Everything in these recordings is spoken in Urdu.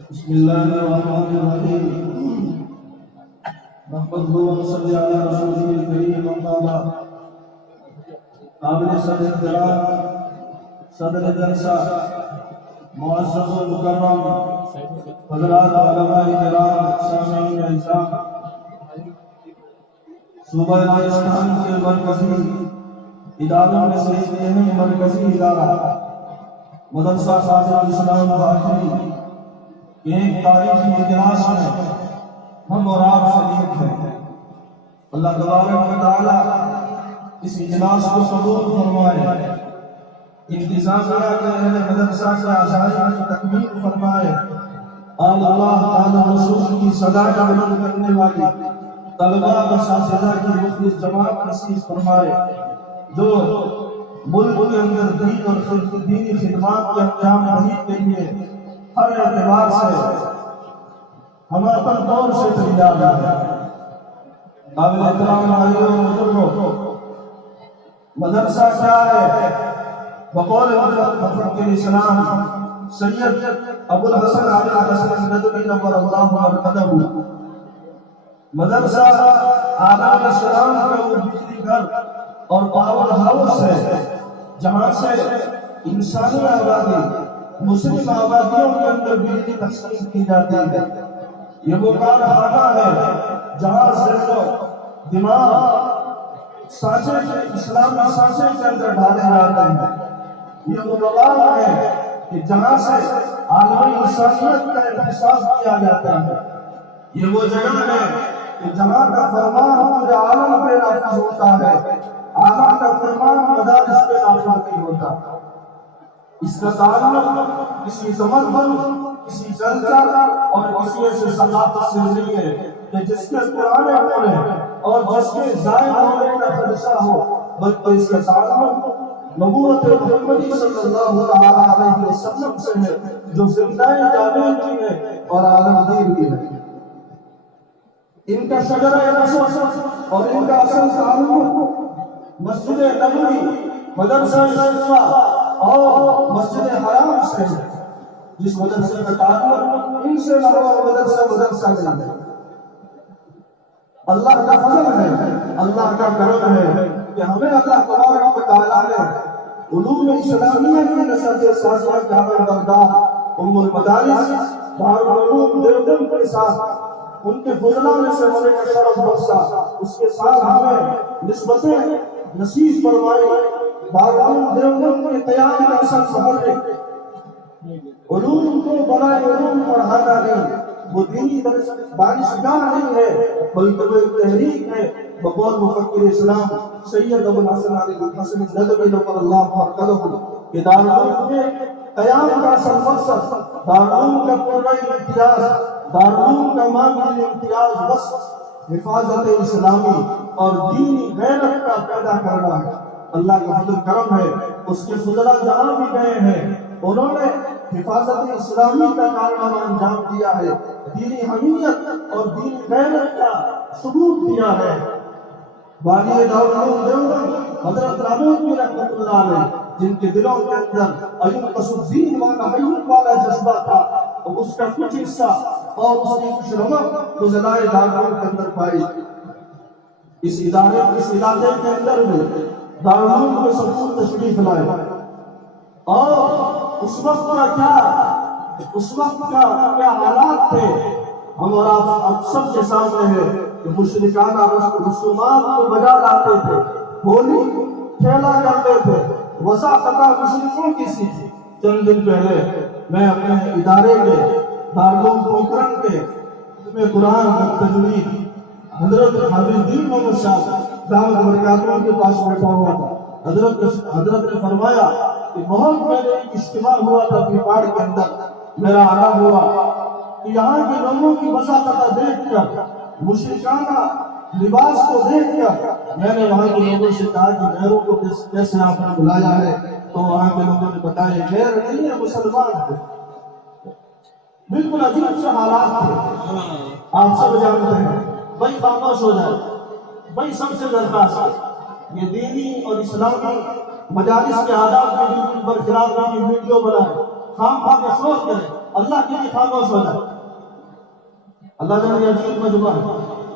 بسم الله الرحمن الرحيم نحمده ونصلي على رسوله الكريم أما بعد قابل صدر احترام صدر جلسہ معزز و مکرم حضرات علماء کرام سامعین اعزام صوبہ راجستھان کے مرکزی اداروں میں سے ایک اہم مرکزی ادارہ مدرسہ خادم الاسلام باجری ایک تاریخی اجلاس میں ہم اور آپ شریک ہیں۔ اللہ تبارک و تعالی اس اجلاس کو قبول فرمائے، انتظامیہ کے اہل مدرسہ کے اعضاء کی تکمیل فرمائے، اور اللہ تعالی رسول کی صدا کا عمل کرنے والی طلباء و اساتذہ کی مخلص جماعت نصیب فرمائے جو ملک کے اندر دین اور دینی خدمات کے انجام دہی کے لیے ہر اعتبار سے ہمارا طور سے تیار ہے۔ قابل احترام بھائیوں اور بزرگوں، مدرسہ کیا ہے؟ بقول مفکر اسلام سید ابو الحسن علی حسن ندوی نور اللہ مرقدہ، مدرسہ آداب السلام کا وہ بجلی گھر اور پاور ہاؤس ہے جہاں سے انسانی آبادی مسلم آبادیوں کے اندر بجلی تقسیم کی جاتی ہے۔ یہ وہ کارخانہ ہے جہاں ذہن و دماغ سانچے اسلامی سانچے کے اندر ڈالے جاتے ہیں۔ یہ وہ مقام ہے کہ جہاں سے عالمی انسانیت کا احساس کیا جاتا ہے۔ یہ وہ جگہ ہے کہ جہاں کا فرمان پورے عالم پہ نافذ ہوتا ہے، عالم کا فرمان مدارس پہ نافذ نہیں ہوتا۔ اس کا تعلق کسی تمدن، کسی کلچر اور کسی ایسے ثقافت سے نہیں ہے کہ جس کے پرانے ہونے اور جس کے ضائع ہونے کا خدشہ ہو، بلکہ اس کا تعلق نبوت محمدی صلی اللہ علیہ وسلم سے ہے جو زندہ جاوید کی ہے اور عالمگیر بھی ہے۔ ان کا شجرہ نسب اور ان کا اصل تعلق مسجد نبوی، مدرسہ شریفہ اور مسجد حرام سے ہے، جس مدرسے کا تعلق ان سے علاوہ مدرسہ نہیں ہے۔ اللہ کا فضل ہے، اللہ کا کرم ہے کہ ہمیں اللہ تبارک و تعالیٰ نے علوم اسلامیہ کی نشر سازیہ جامع بغداد ام المدارس دارالعلوم دیوبند کے ساتھ ان کے فضلہ میں سے ہونے کا شرف بخشا، اس کے ساتھ ہمیں نسبتیں نصیب فرمائی۔ دارالعلوم دیوبند کے قیام کا اصل محرک علوم کو برائے علوم پڑھانا نہیں، وہ دینی بارشگاہ نہیں ہے بلکہ وہ ایک تحریک ہے۔ بقول مفکر اسلام سید ابو الحسن علی حسن ندوی نور اللہ مرقدہ کہ دارالعلوم کے قیام کا اصل مقصد دارالعلوم کا پورا امتیاز، دارالعلوم کا معاملہ امتیاز بس حفاظت اسلامی اور دینی غیرت کا پیدا کرنا ہے۔ اللہ کا فضل کرم ہے، اس کے فضلہ جہاں بھی گئے ہیں انہوں نے حفاظت اسلامی کا کارنامہ انجام دیا ہے، دینی حمیت اور دینی غیرت کا ثبوت دیا ہے۔ بانی دارالعلوم دیوبند حضرت راموتی رحمۃ اللہ علیہ جن کے دلوں کے اندر ایوب قصدین والا حیوت والا جذبہ تھا، اور اس کا کچھ حصہ اور اس کی کچھ رمق فضلائے دارالعلوم کے اندر پائی۔ اس علاقے کے اندر میں دارالعلوم میں سکون تشریف لائے، اور اس وقت کا کیا حالات تھے ہم اور آپ سب کے سامنے ہے کہ مشرکانہ رسومات کو بجا لاتے تھے، ہولی کھیلا کرتے تھے، وضاحت مشرکوں کی سی۔ چند دن پہلے میں اپنے ادارے کے دارالعلوم پوکھرن کے میں قرآن تجوید حضرت حافظ الدین محمد صاحب دعوت برکاتوں کے پاس بیٹھا ہوا تھا۔ حضرت نے فرمایا کہ بہت پہلے ایک اجتماع ہوا تھا پیپاڑ کے اندر، میرا آنا ہوا کہ یہاں کے لوگوں کی وضاحت دیکھ کر، مشرکانہ لباس کو دیکھ کر میں نے وہاں کے لوگوں سے کہا کہ غیروں کو کیسے آپ نے بلایا ہے؟ تو وہاں کے لوگوں نے بتایا غیر نہیں ہے، مسلمان تھے۔ بالکل عجیب سے حالات تھے، آپ سب جانتے ہیں۔ بھائی خاموش ہو جائے، بھائی سب سے درخواست ہے یہ دینی اور اسلامی مجالس کے آداب کے بالکل برخلاف ویڈیو بنائے، خام خواہ کے شور کرے، اللہ کے لیے خاموش ہو جائے. اللہ جانے عجیب مجمع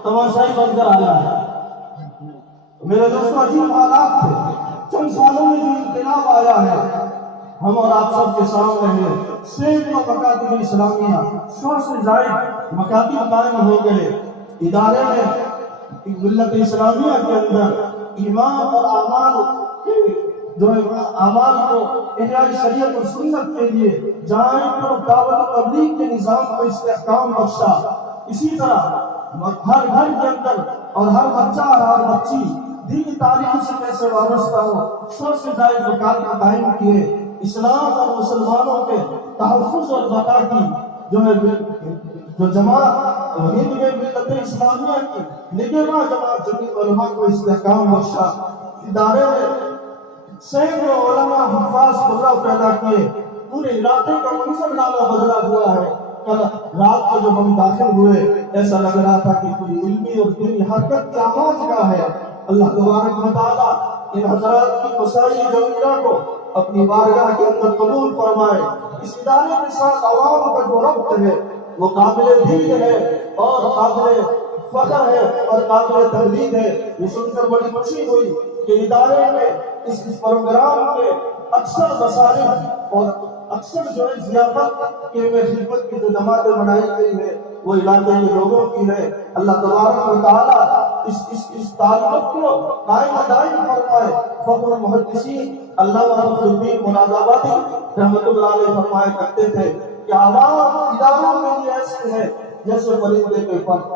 تماشائی بن کر آیا ہے. میرے دوستوں عجیب حالات تھے. چند سالوں میں جو انقلاب آیا ہے ہم اور آپ سب کے سامنے ہے. سینکڑوں مکاتب اسلامیہ 100 سے زائد مکاتب قائم ہو گئے. ادارے میں ملت اسلامیہ کے اندر ایمان اور اعمال جو اعمال کو احیاء شریعت اور سنت کے لیے جائیں تو دعوت و تبلیغ کے نظام کو استحکام بخشا. اسی طرح ہر گھر کے اندر اور ہر بچہ اور ہر بچی دینی تعلیم سے کیسے وابستہ ہو 100 سے زائد مکاتب قائم کیے. اسلام اور مسلمانوں کے تحفظ اور بقا کی جو جماعت ہند میں ملت اسلامیہ کی نگراں جماعت جمعیت علماء کو استحکام بخشا. ادارے میں سینکڑوں علماء حفاظ قرہ پیدا کیے. پورے علاقے کا منظر نامہ بدلا ہوا ہے. کل رات کو جب ہم داخل ہوئے ایسا لگ رہا تھا کہ کوئی علمی اور دینی حرکت کی آغاز کا ہے. اللہ تبارک و تعالیٰ ان حضرات کی مساعی جویرہ کو اپنی بارگاہ کے اندر قبول فرمائے. اس ادارے کے ساتھ عوام کا جو ربط ہے وہ قابل دید ہے اور قابل فخر ہے اور قابل تقلید ہے. یہ سن کر بڑی خوشی ہوئی کہ ادارے میں اس پروگرام کے اکثر مصارف اور اکثر جو ہے ضیافت کے میں خدمت کی جو جماعتیں بنائی گئی ہے وہ علاقے کے لوگوں کی ہے. اللہ تبارک و تعالیٰ اس تعلق کو قائم دائم فرمائے. فخر المحدثین علامہ فخر الدین مراد آبادی رحمۃ اللہ علیہ فرمایا کرتے تھے کہ عوام اداروں کے لیے ایسے ہے جیسے پرندے کے پر.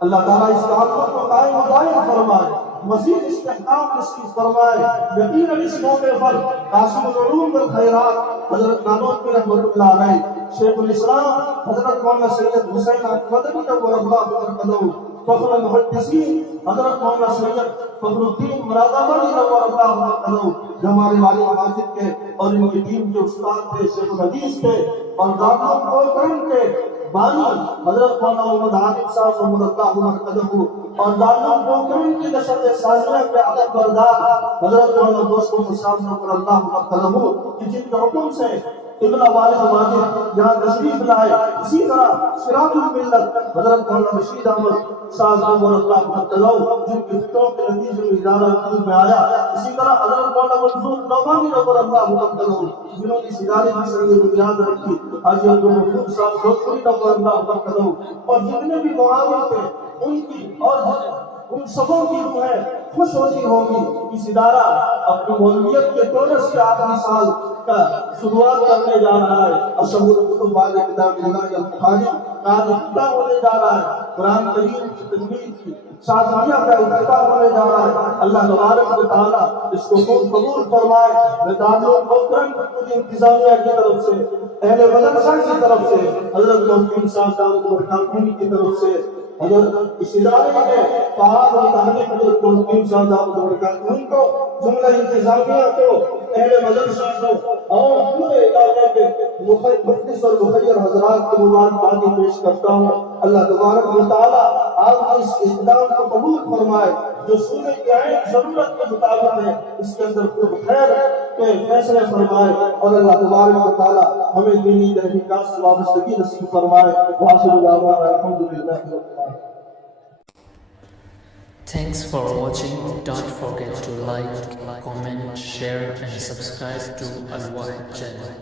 اللہ تعالیٰ اس تعلق کو قائم دائم فرمائے. مزید استحکام نصیب فرمائے. یقیناً اس موقع پر قاسم العلوم والخیرات حضرت نانوتوی رحمۃ اللہ علیہ شیخ الاسلام حضرت مولانا سید حسین مدنی نور اللہ برکتہ فخر المحدثین حضرت مولانا سید فخر الدین مراد آبادی نور اللہ برکتہ جو ہمارے والد ماجد کے اور ان کی ٹیم کے استاد تھے شیخ الحدیث تھے اور دارالعلوم گولکنڈ کے بانی حضرت مولانا محمد عاقب صاحب رحمۃ اللہ برکتہ اور دارالعلوم گولکنڈ کی نشر ثانیہ کے عقد بردار حضرت مولانا دوست صاحب رحمۃ اللہ برکتہ کہ جن کے حکم سے قبلہ والد ماجد یہاں تشریف لائے. اسی طرح سراج الملت حضرت مولانا رشید احمد صاحب رحمۃ اللہ برکتہ جن کی فکروں کے نتیجے میں ادارہ وجود میں آیا. اسی طرح حضرت مولانا منصور نعمانی رحمۃ اللہ برکتہ جنہوں نے اس ادارے کی سنگ بنیاد رکھی. حاجی عبدالغفور صاحب جوہری رحمۃ اللہ برکتہ اور جتنے بھی معاون تھے ان کی اور ان سبوں کی روحیں خوش ہوتی ہوگی. اس ادارہ اپنی مولویت کے ٹونس کے آخری سال کا شروعات کرنے جا رہا ہے. اشہر الکتب بعد کتاب اللہ البخاری کا افتتاح ہونے جا رہا ہے. قرآن کریم کی تجوید کی شاذلیہ کا افتتاح ہونے جا رہا ہے. اللہ تبارک و تعالیٰ اس کو خوب قبول فرمائے. میں دارالعلوم گولکنڈ کی انتظامیہ کی طرف سے اہل مدرسہ کی طرف سے حضرت محمد صاحب دعوت برکاتہ کی طرف سے حضرت اس ادارے کے فعال و تحریک حضرت محمد صاحب دعوت برکاتہ کو جملہ انتظامیہ کو اہل مدرسہ کو اور پورے علاقے کے مخلص اور مخیر حضرات کو مبارکبادی پیش کرتا ہوں. اللہ تبارک و تعالیٰ آپ کے اس اقدام کو قبول فرمائے جو سونے کی عین ضرورت کے مطابق ہے. اس کے اندر خوب خیر کے فیصلے فرمائے اور اللہ تبارک و تعالیٰ ہمیں دینی تحقیقات سے وابستگی نصیب فرمائے. وآخر دعوانا الحمدللہ رب العالمین. Thanks for watching. Don't forget to like, comment, share and subscribe to Al Wahid channel.